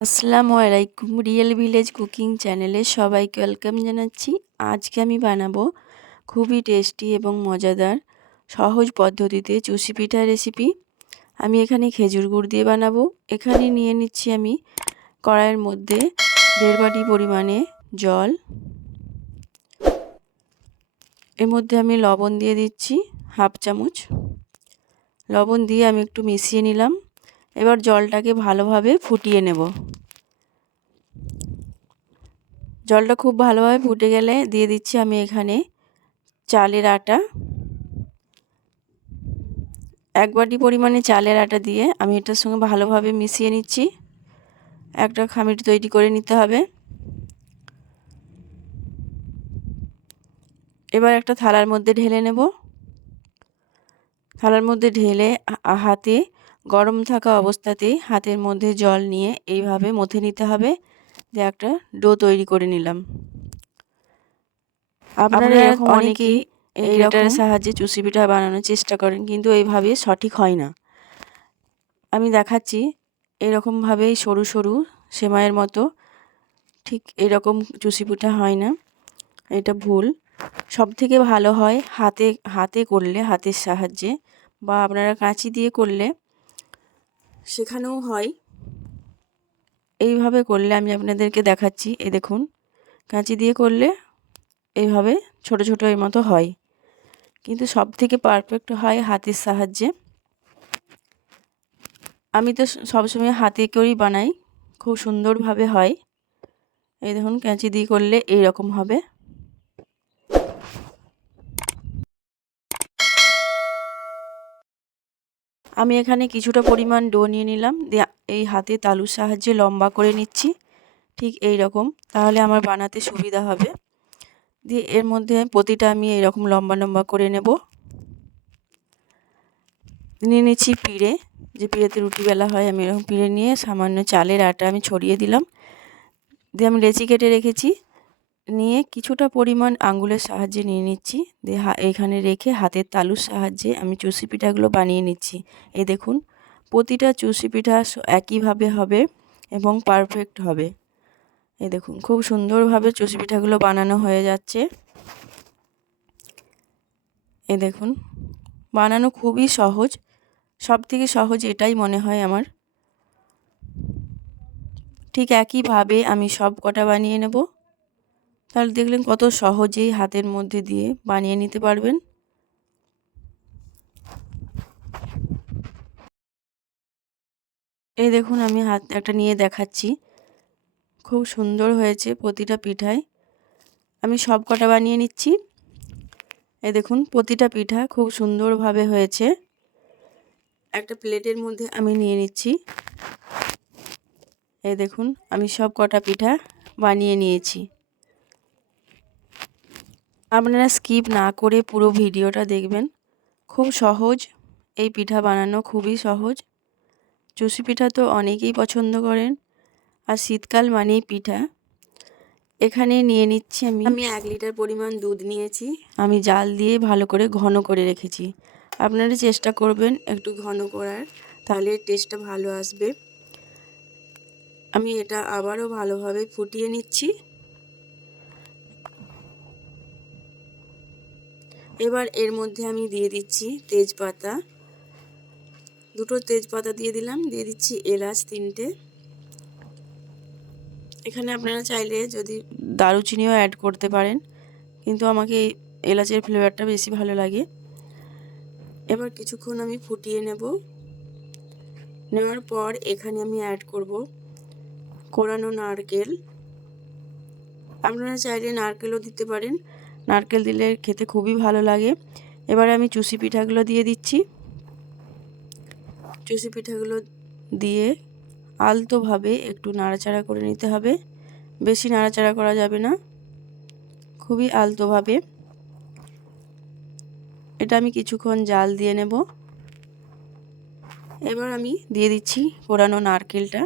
আসসালামু আলাইকুম real village cooking চ্যানেলে সবাইকে ওয়েলকাম জানাচ্ছি। আজকে আমি বানাবো খুবই টেস্টি এবং মজাদার সহজ পদ্ধতিতে চুষি পিঠা রেসিপি আমি এখানে খেজুর গুড় দিয়ে বানাবো। এখানে নিয়ে নিচ্ছি আমি কড়াইয়ের মধ্যে দেড় বাটি পরিমাণে জল। এর মধ্যে আমি লবণ দিয়ে দিচ্ছি হাফ চামচ। লবণ দিয়ে আমি একটু মিশিয়ে নিলাম। এবার জলটাকে ভালোভাবে ফুটিয়ে নেব। জলটা খুব ভালোভাবে ফুটে গেলে দিয়ে দিচ্ছি আমি এখানে চালের আটা। এক বাটি পরিমাণে চালের আটা দিয়ে আমি এটার সঙ্গে ভালোভাবে মিশিয়ে নিচ্ছি। একটা খামির তৈরি করে নিতে হবে। এবার একটা থালার মধ্যে ঢেলে নেব। থালার মধ্যে ঢেলে হাতে গরম থাকা অবস্থাতেই হাতের মধ্যে জল নিয়ে এইভাবে মথে নিতে হবে যে একটা ডো তৈরি করে নিলাম। আপনারা অনেকেই এই এইটার সাহায্যে চুষি পিঠা বানানোর চেষ্টা করেন কিন্তু এইভাবে সঠিক হয় না। আমি দেখাচ্ছি এরকমভাবেই সরু সরু সেমাইয়ের মতো ঠিক এরকম চুষি পিঠা হয় না। এটা ভুল। সব থেকে ভালো হয় হাতে হাতে করলে হাতের সাহায্যে বা আপনারা কাঁচি দিয়ে করলে সেখানেও হয়। এইভাবে করলে আমি আপনাদেরকে দেখাচ্ছি এ দেখুন। কাঁচি দিয়ে করলে এইভাবে ছোট ছোট এর মতো হয়। কিন্তু সব থেকে পারফেক্ট হয় হাতের সাহায্যে। আমি তো সবসময় হাতে করেই বানাই, খুব সুন্দরভাবে হয়। এই দেখুন, কাঁচি দিয়ে করলে এই রকম হবে। আমি এখানে কিছুটা পরিমাণ ডো নিয়ে নিলাম। দিয়ে এই হাতে তালুর সাহায্যে লম্বা করে নিচ্ছি। ঠিক এই রকম তাহলে আমার বানাতে সুবিধা হবে। দিয়ে এর মধ্যে প্রতিটা আমি এরকম লম্বা লম্বা করে নেব। নিয়ে নিচ্ছি পিড়ে। যে পিড়েতে রুটি বেলা হয়, আমি এরকম পিড়ে নিয়ে সামান্য চালের আটা আমি ছড়িয়ে দিলাম। দিয়ে আমি লেচি কেটে রেখেছি। নিয়ে কিছুটা পরিমাণ আঙ্গুলের সাহায্যে নিয়ে নিচ্ছি। এখানে রেখে হাতের তালুর সাহায্যে আমি চুষি পিঠাগুলো বানিয়ে নিচ্ছি। এই দেখুন, প্রতিটা চুষি পিঠা একইভাবে হবে এবং পারফেক্ট হবে। এই দেখুন, খুব সুন্দরভাবে চুষি পিঠাগুলো বানানো হয়ে যাচ্ছে। এ দেখুন, বানানো খুবই সহজ। সব থেকে সহজ এটাই মনে হয় আমার। ঠিক একইভাবে আমি সব কটা বানিয়ে নেব। তাহলে দেখলেন কত সহজেই হাতের মধ্যে দিয়ে বানিয়ে নিতে পারবেন। এই দেখুন আমি হাত একটা নিয়ে দেখাচ্ছি। খুব সুন্দর হয়েছে প্রতিটা পিঠায়। আমি সব কটা বানিয়ে নিচ্ছি। এই দেখুন প্রতিটা পিঠা খুব সুন্দরভাবে হয়েছে। একটা প্লেটের মধ্যে আমি নিয়ে নিচ্ছি। এই দেখুন আমি সব কটা পিঠা বানিয়ে নিয়েছি। আপনারা স্কিপ না করে পুরো ভিডিওটা দেখবেন। খুব সহজ। এই পিঠা বানানো খুবই সহজ। চুষি পিঠা তো অনেকেই পছন্দ করেন। আর শীতকাল মানেই পিঠা। এখানে নিয়ে নিচ্ছি আমি আমি এক লিটার পরিমাণ দুধ নিয়েছি। আমি জাল দিয়ে ভালো করে ঘন করে রেখেছি। আপনারা চেষ্টা করবেন একটু ঘন করার, তাহলে টেস্টটা ভালো আসবে। আমি এটা আবারও ভালোভাবে ফুটিয়ে নিচ্ছি। এবার এর মধ্যে আমি দিয়ে দিচ্ছি তেজপাতা। দুটো তেজপাতা দিয়ে দিলাম, দিয়ে দিচ্ছি এলাচ তিনটে। এখানে আপনারা চাইলে যদি দারুচিনিও অ্যাড করতে পারেন, কিন্তু আমাকে এলাচের ফ্লেভারটা বেশি ভালো লাগে। এবার কিছুক্ষণ আমি ফুটিয়ে নেব। নেওয়ার পর এখানে আমি অ্যাড করব কোরানো নারকেল। আপনারা চাইলে নারকেলও দিতে পারেন। নারকেল দিলে খেতে খুবই ভালো লাগে। এবার আমি চুষি পিঠাগুলো দিয়ে দিচ্ছি। চুষি পিঠাগুলো দিয়ে আলতোভাবে একটু নাড়াচাড়া করে নিতে হবে। বেশি নাড়াচাড়া করা যাবে না। খুবই আলতোভাবে। এটা আমি কিছুক্ষণ জাল দিয়ে নেব। এবার আমি দিয়ে দিচ্ছি পোড়ানো নারকেলটা।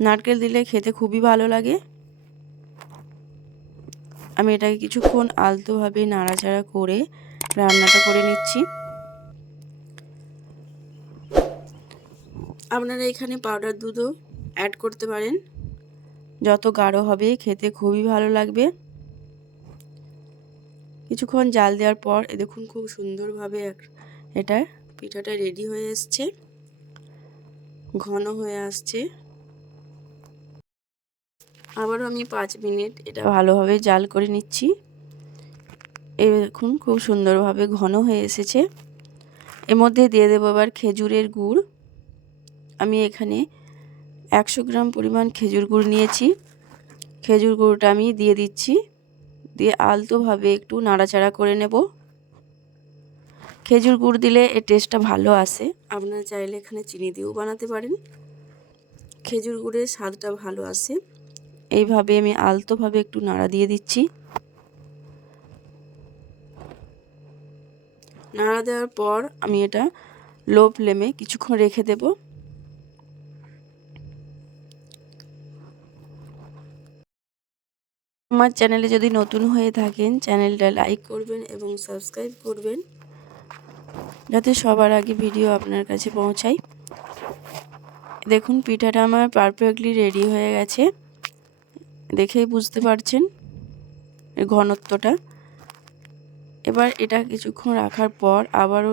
নারকেল দিলে খেতে খুবই ভালো লাগে। আমি এটাকে কিছুক্ষণ আলতোভাবে নাড়াচাড়া করে রান্নাটা করে নিচ্ছি। আপনারা এখানে পাউডার দুধও অ্যাড করতে পারেন। যত গাঢ় হবে, খেতে খুবই ভালো লাগবে। কিছুক্ষণ জাল দেওয়ার পর, এ দেখুন খুব সুন্দরভাবে এটা পিঠাটা রেডি হয়ে এসছে। ঘন হয়ে আসছে। আবারও আমি পাঁচ মিনিট এটা ভালোভাবে জাল করে নিচ্ছি। দেখুন, খুব সুন্দরভাবে ঘন হয়ে এসেছে। এর মধ্যে দিয়ে দেবো আবার খেজুরের গুড়। আমি এখানে একশো গ্রাম পরিমাণ খেজুর গুড় নিয়েছি। খেজুর গুঁড়োটা আমি দিয়ে দিচ্ছি। দিয়ে আলতোভাবে একটু নাড়াচাড়া করে নেব। খেজুর গুড় দিলে এর টেস্টটা ভালো আসে। আপনারা চাইলে এখানে চিনি দিয়েও বানাতে পারেন। খেজুর গুড়ের স্বাদটা ভালো আসে। এইভাবে আমি আলতোভাবে একটু নাড়া দিয়ে দিচ্ছি। নাড়া দেওয়ার পর আমি এটা লো ফ্লেমে কিছুক্ষণ রেখে দেব। আমার চ্যানেলে যদি নতুন হয়ে থাকেন, চ্যানেলটা লাইক করবেন এবং সাবস্ক্রাইব করবেন, যাতে সবার আগে ভিডিও আপনার কাছে পৌঁছায়। দেখুন, পিঠাটা আমার পারফেক্টলি রেডি হয়ে গেছে। দেখেই বুঝতে পারছেন ঘনত্বটা। এবার এটা কিছুক্ষণ রাখার পর আবারও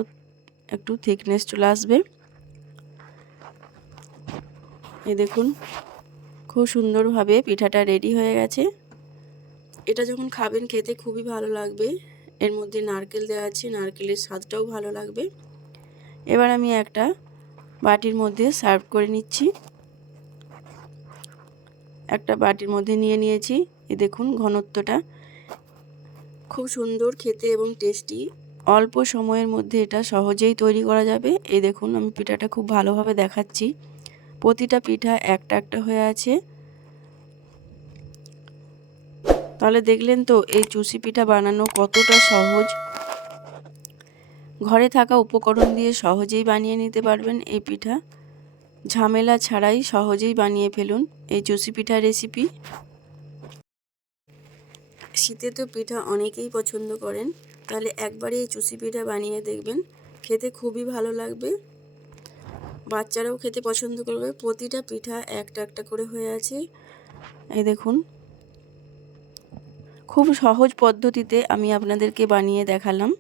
একটু থিকনেস চলে আসবে। এ দেখুন, খুব সুন্দরভাবে পিঠাটা রেডি হয়ে গেছে। এটা যখন খাবেন খেতে খুবই ভালো লাগবে। এর মধ্যে নারকেল দেওয়া আছে, নারকেলের স্বাদটাও ভালো লাগবে। এবার আমি একটা বাটির মধ্যে সার্ভ করে নিচ্ছি। একটা বাটির মধ্যে নিয়ে নিয়েছি। এ দেখুন ঘনত্বটা। খুব সুন্দর, খেতে এবং টেস্টি। অল্প সময়ের মধ্যে এটা সহজেই তৈরি করা যাবে। এই দেখুন, আমি পিঠাটা খুব ভালোভাবে দেখাচ্ছি। প্রতিটা পিঠা একটা একটা হয়ে আছে। তাহলে দেখলেন তো, এই চুষি পিঠা বানানো কতটা সহজ। ঘরে থাকা উপকরণ দিয়ে সহজেই বানিয়ে নিতে পারবেন এই পিঠা। ঝামেলা ছাড়াই সহজেই বানিয়ে ফেলুন। এই চুষি পিঠা রেসিপি শীতে তো পিঠা অনেকেই পছন্দ করেন। তাহলে একবারে এই চুষি পিঠা বানিয়ে দেখবেন। খেতে খুবই ভালো লাগবে। বাচ্চারাও খেতে পছন্দ করবে। প্রতিটা পিঠা একটা একটা করে হয়ে আছে। এই দেখুন। খুব সহজ পদ্ধতিতে আমি আপনাদেরকে বানিয়ে দেখালাম।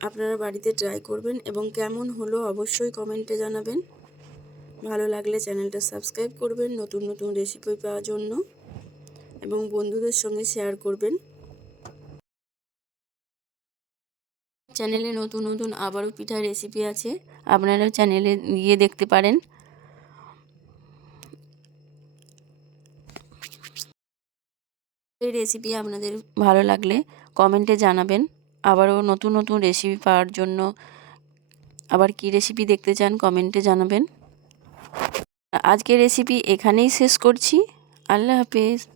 আপনারা বাড়িতে ট্রাই করবেন এবং কেমন হলো অবশ্যই কমেন্টে জানাবেন। ভালো লাগলে চ্যানেলটা সাবস্ক্রাইব করবেন, নতুন নতুন রেসিপি পাওয়ার জন্য। এবং বন্ধুদের সঙ্গে শেয়ার করবেন। চ্যানেলে নতুন নতুন আবারও পিঠা রেসিপি আছে আপনারা চ্যানেলে গিয়ে দেখতে পারেন। এই রেসিপি আপনাদের ভালো লাগলে কমেন্টে জানাবেন। আবারও নতুন নতুন রেসিপি পাওয়ার জন্য আবার কি রেসিপি দেখতে চান কমেন্টে জানাবেন। আজকের রেসিপি এখানেই শেষ করছি। আল্লাহ হাফেজ।